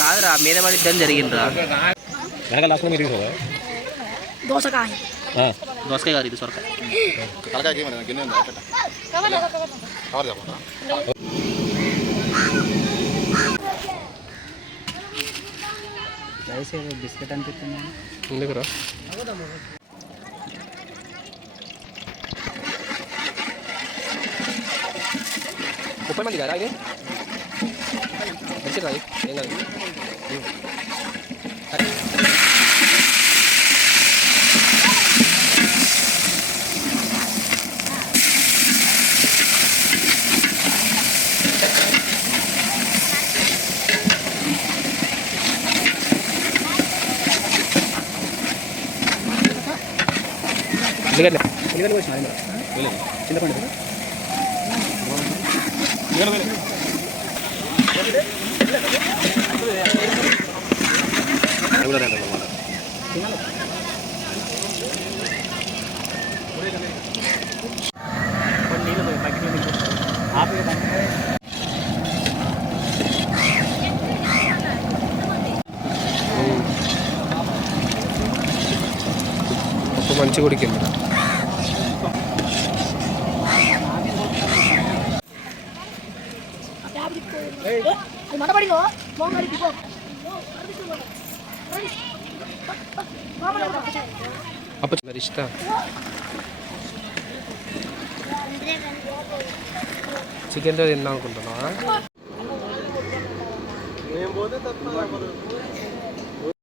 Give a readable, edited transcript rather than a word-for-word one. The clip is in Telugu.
కాదురా మీద పడిద్దని జరిగిందిరా. దోసకాయ దోసకాయ కాదు, ఇది సొరకాయ. బిస్కెట్ అనిపిస్తుంది ఎందుకురా? 30 మంది కదా ఇది మంచిది రాయి ఏం కాదు. ఉల్లిగడ్డలు వచ్చిన చింతపండు నీళ్ళు పోయి బకెట్లో మంచి ఉడికింది. అప్పుడు ఇష్టం చికెన్తో తిందాం అనుకుంటున్నావా?